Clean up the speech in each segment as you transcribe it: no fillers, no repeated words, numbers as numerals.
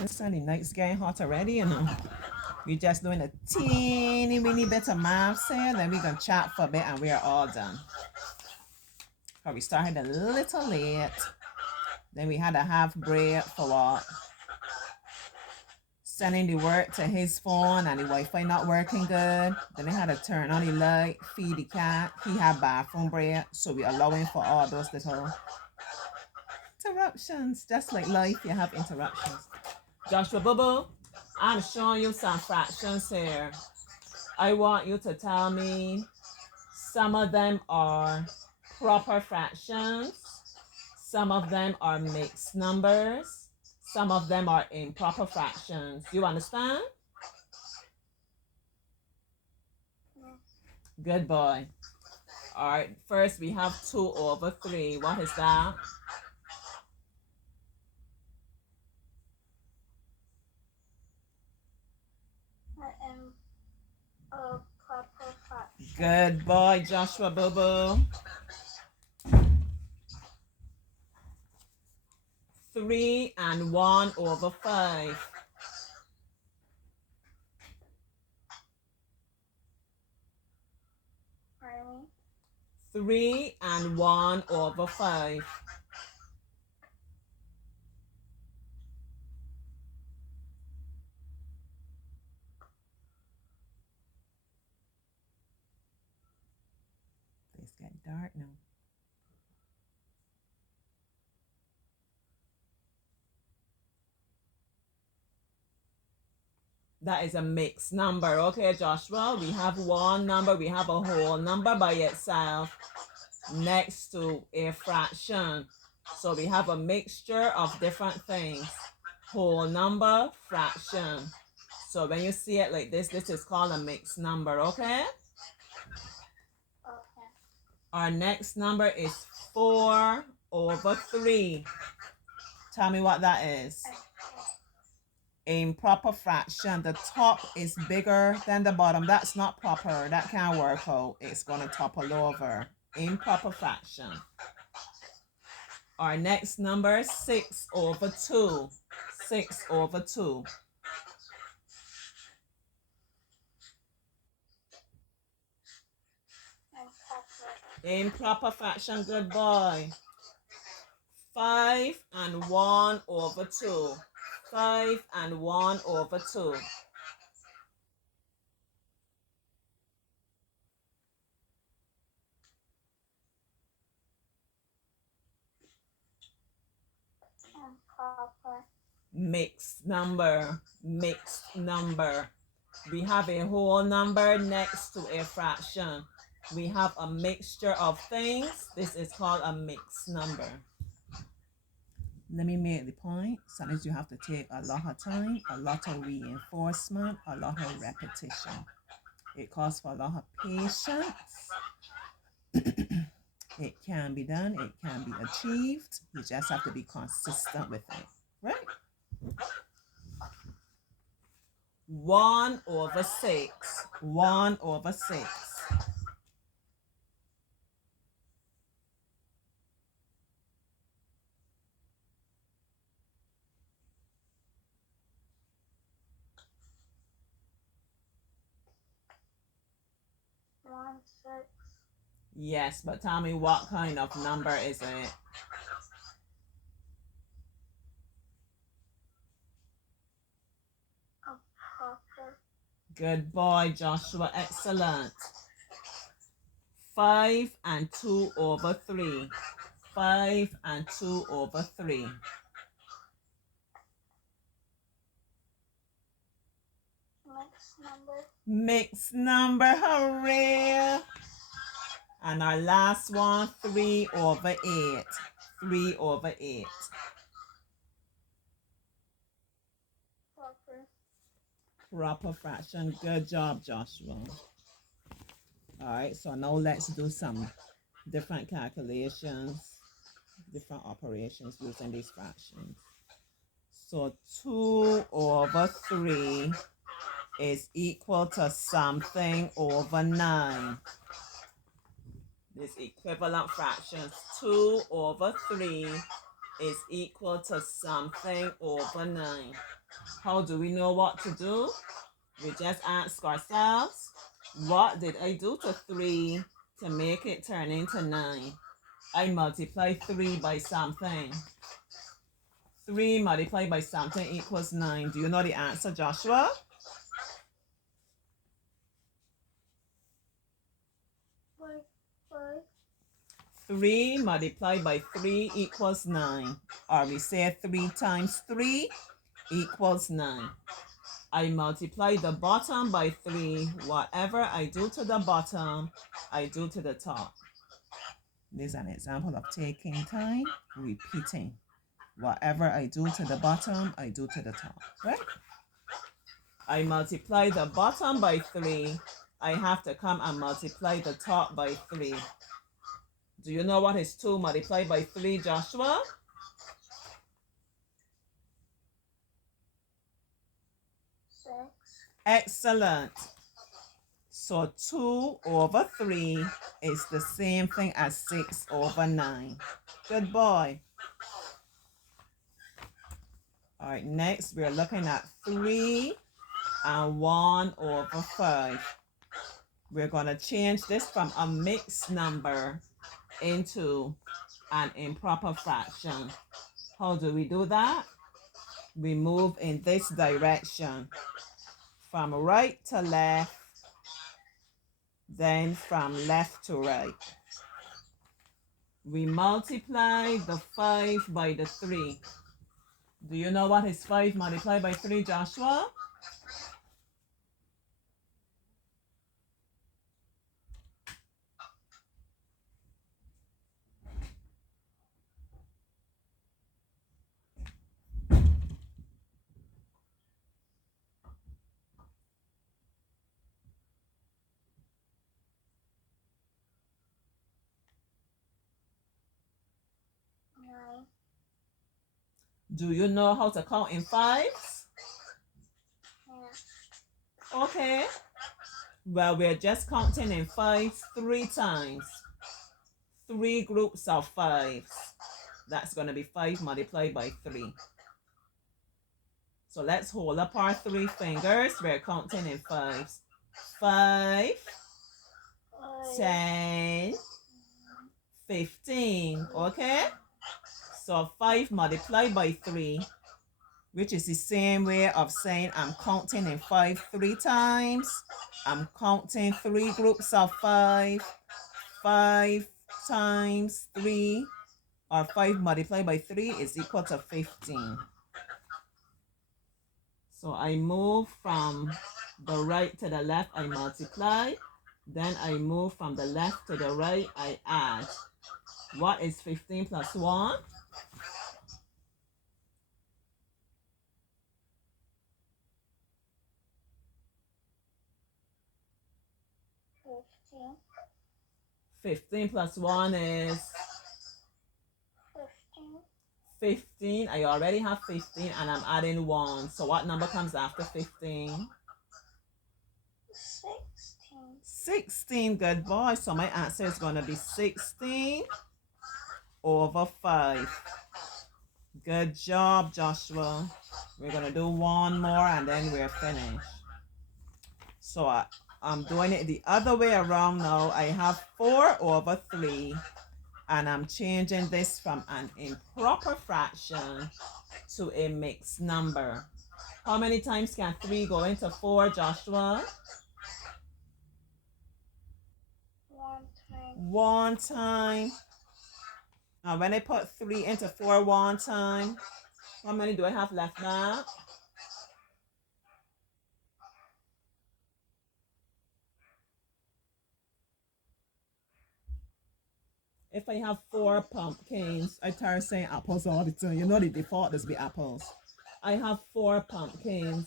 Listen, the night's getting hot already, you know. We're just doing a teeny weeny bit of math here, then we're gonna chat for a bit and we are all done. But we started a little late. Then we had a half break for what? Sending the work to his phone and the Wi-Fi not working good. Then they had to turn on the light, feed the cat. He had bathroom break, so we allowing for all those little interruptions. Just like life, you have interruptions. Joshua Bubble, I'm showing you some fractions here. I want you to tell me some of them are proper fractions, some of them are mixed numbers, some of them are improper fractions. You understand? Good boy. All right, first we have 2 over 3. What is that? Good boy, Joshua Boo Boo. 3 and 1 over 5. 3 and 1 over 5. It's getting dark now. That is a mixed number. Okay, Joshua, we have one number, we have a whole number by itself next to a fraction. So we have a mixture of different things. Whole number, fraction. So when you see it like this is called a mixed number, okay? Okay. Our next number is 4 over 3. Tell me what that is. Improper fraction. The top is bigger than the bottom. That's not proper. That can't work out. It's going to topple over. Improper fraction. Our next number, 6 over 2. 6 over 2. Improper fraction, good boy. 5 and 1 over 2. 5 and 1 over 2. Mixed number, mixed number. We have a whole number next to a fraction. We have a mixture of things. This is called a mixed number. Let me make the point. Sometimes you have to take a lot of time, a lot of reinforcement, a lot of repetition. It calls for a lot of patience. It can be done. It can be achieved. You just have to be consistent with it, right? 1 over 6. 1 over 6. Yes, but tell me what kind of number is it? Good boy, Joshua. Excellent. 5 and 2 over 3. 5 and 2 over 3. Mixed number. Mixed number, hooray! And our last one, 3 over 8. 3 over 8. Proper fraction. Good job, Joshua. All right, so now let's do some different calculations, different operations using these fractions. So 2 over 3 is equal to something over 9. This equivalent fractions, 2 over 3 is equal to something over 9. How do we know what to do? We just ask ourselves, what did I do to 3 to make it turn into 9? I multiply 3 by something. 3 multiplied by something equals 9. Do you know the answer, Joshua? 3 multiplied by 3 equals 9. Or we say 3 times 3 equals 9. I multiply the bottom by 3. Whatever I do to the bottom, I do to the top. This is an example of taking time, repeating. Whatever I do to the bottom, I do to the top, right? I multiply the bottom by 3. I have to come and multiply the top by 3. Do you know what is 2 multiplied by 3, Joshua? 6. Excellent. So 2 over 3 is the same thing as 6 over 9. Good boy. All right, next we're looking at 3 and 1 over 5. We're going to change this from a mixed number into an improper fraction. How do we do that? We move in this direction, from right to left, then from left to right. We multiply the 5 by the 3. Do you know what is 5 multiplied by 3, Joshua? 9. Do you know how to count in 5s? Yeah. Okay. Well, we're just counting in 5s 3 times. 3 groups of 5s. That's going to be 5 multiplied by 3. So let's hold up our 3 fingers. We're counting in 5s. 5, 10, 15. Okay? So 5 multiplied by 3, which is the same way of saying I'm counting in 5 3 times. I'm counting 3 groups of 5. 5 times 3, or 5 multiplied by 3 is equal to 15. So I move from the right to the left, I multiply. Then I move from the left to the right, I add. What is 15 plus 1? 15. 15 plus 1 is 15. 15. I already have 15 and I'm adding 1. So what number comes after 15? 16. 16. Good boy. So my answer is going to be 16 over 5. Good job, Joshua. We're going to do one more and then we're finished. So I'm doing it the other way around now. I have 4 over 3 and I'm changing this from an improper fraction to a mixed number. How many times can 3 go into 4, Joshua? 1 time. 1 time. Now when I put 3 into 4 one time, how many do I have left now? If I have 4 pumpkins, I start saying apples all the time. You know the default is be apples. I have 4 pumpkins.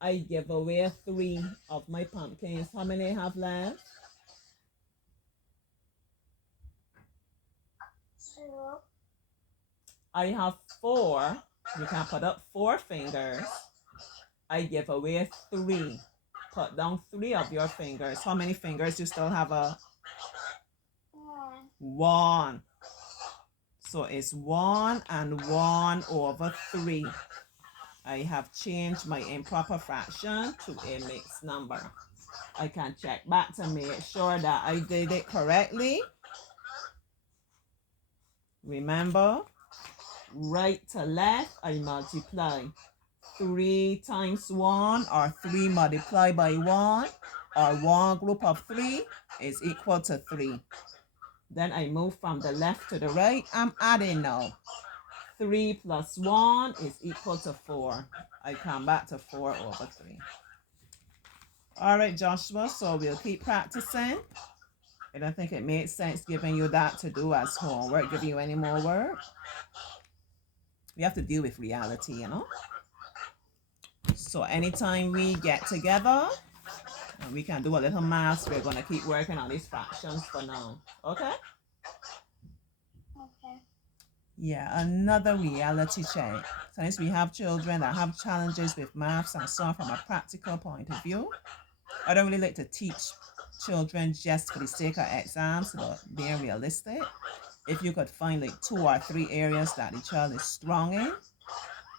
I give away 3 of my pumpkins. How many I have left? 0. I have 4. You can put up 4 fingers. I give away 3. Put down 3 of your fingers. How many fingers you still have? 1. 1. So it's 1 and 1 over 3. I have changed my improper fraction to a mixed number. I can check back to make sure that I did it correctly. Remember, right to left, I multiply. 3 times 1 or 3 multiplied by 1 or 1 group of 3 is equal to 3. Then I move from the left to the right. I'm adding now. 3 plus 1 is equal to 4. I come back to 4 over 3. All right, Joshua, so we'll keep practicing. I don't think it makes sense giving you that to do as homework, giving you any more work. We have to deal with reality, you know. So anytime we get together, and we can do a little math, we're going to keep working on these fractions for now. Okay? Okay. Yeah, another reality check. Since we have children that have challenges with maths and so on from a practical point of view, I don't really like to teach children just for the sake of exams, but being realistic. If you could find like 2 or 3 areas that the child is strong in,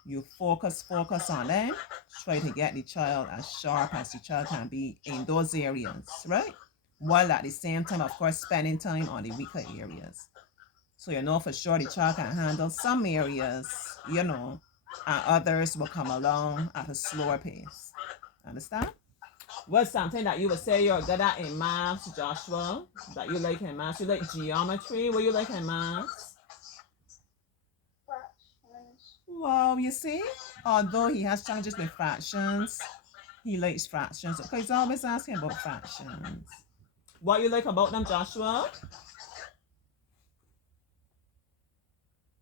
you focus on them, try to get the child as sharp as the child can be in those areas, right? While at the same time, of course, spending time on the weaker areas. So you know for sure the child can handle some areas, you know, and others will come along at a slower pace. Understand? What's something that you would say you're good at in maths, Joshua? That you like in maths? You like geometry? What you like in maths? Fractions. Well, you see, although he has challenges with fractions, he likes fractions. Okay, he's always asking about fractions. What you like about them, Joshua?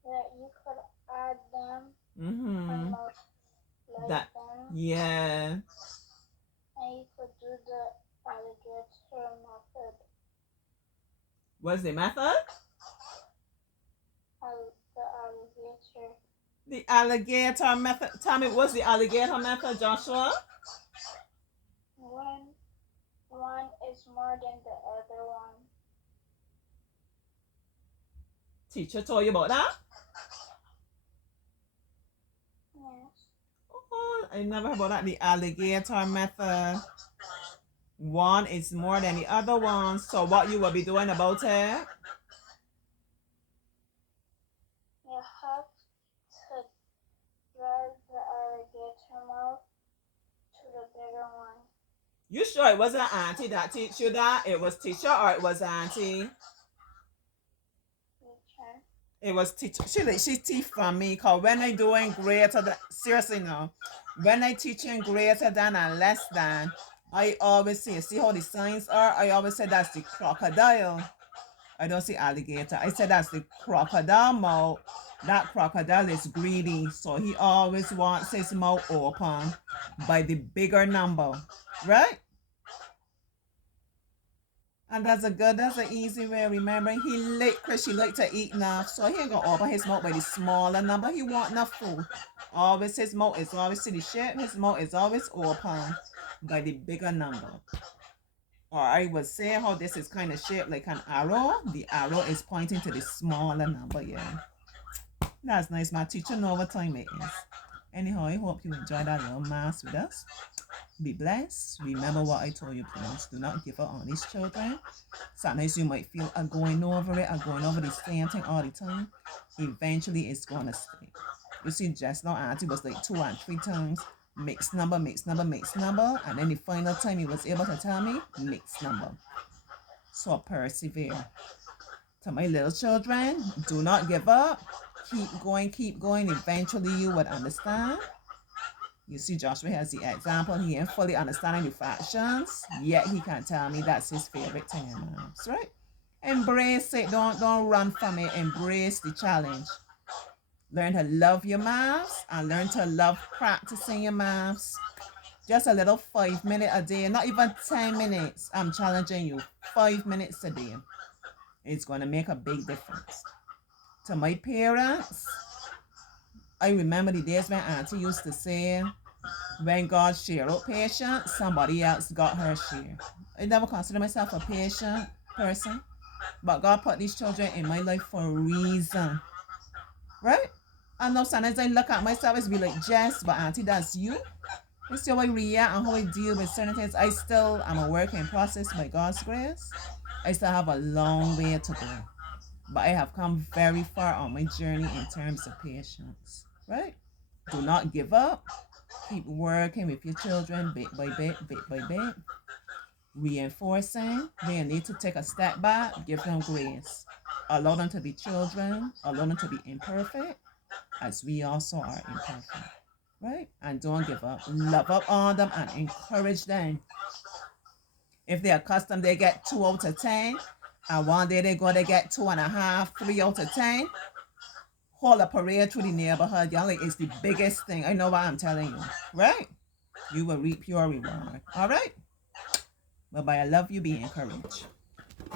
That you could add them Mm-hmm. and multiply That, them. yeah. And you could do the alligator method. What's the method? The alligator. The alligator method. Tell me, what's the alligator method, Joshua? When one is more than the other one. Teacher told you about that? Yes. Oh, I never heard about that. The alligator method. One is more than the other one. So what you will be doing about it? You have to drag the alligator mouth to the bigger one. You sure it wasn't auntie that teach you that? It was teacher or it was auntie? Teacher. It was teacher. She teach from me because when I doing greater than, seriously no, when I teaching greater than and less than, I always say, see how the signs are? I always say that's the crocodile. I don't see alligator. I said that's the crocodile mouth. That crocodile is greedy, so he always wants his mouth open by the bigger number, right? And that's an easy way of remembering. He like to eat enough, so he ain't gonna open his mouth by the smaller number. He want enough food. Always his mouth is always to the shape. His mouth is always open by the bigger number. Or I would say how this is kind of shaped like an arrow. The arrow is pointing to the smaller number, yeah. That's nice. My teacher know what time it is. Anyhow, I hope you enjoyed that little math with us. Be blessed. Remember what I told you, please. Do not give up on these children. Sometimes you might feel going over it, going over the same thing all the time. Eventually, it's going to stick. You see, just now, Auntie was like 2 and 3 times. Mixed number, mixed number, mixed number. And then the final time he was able to tell me, mixed number. So persevere. To my little children, do not give up. Keep going, keep going. Eventually, you would understand. You see, Joshua has the example. He ain't fully understanding the fractions, yet he can tell me that's his favorite thing in maths, right? Embrace it. Don't run from it. Embrace the challenge. Learn to love your maths and learn to love practicing your maths. Just a little 5 minutes a day, not even 10 minutes. I'm challenging you. 5 minutes a day. It's going to make a big difference. To my parents, I remember the days when Auntie used to say, when God share out patience, somebody else got her share. I never consider myself a patient person, but God put these children in my life for a reason. right? I know sometimes I look at myself as be like, Jess, but auntie, that's you. You see how I react and how I deal with certain things. I still am a work in process by God's grace. I still have a long way to go. But I have come very far on my journey in terms of patience. Right? Do not give up. Keep working with your children bit by bit. Reinforcing. They need to take a step back. Give them grace. Allow them to be children. Allow them to be imperfect, as we also are imperfect. Right? And don't give up. Love up on them and encourage them. If they're accustomed, they get 2 out of 10. And one day they get 2.5, 3 out of 10. Hold a parade through the neighborhood. Y'all, like, it's the biggest thing. I know what I'm telling you. Right? You will reap your reward. All right? Bye bye. I love you. Be encouraged.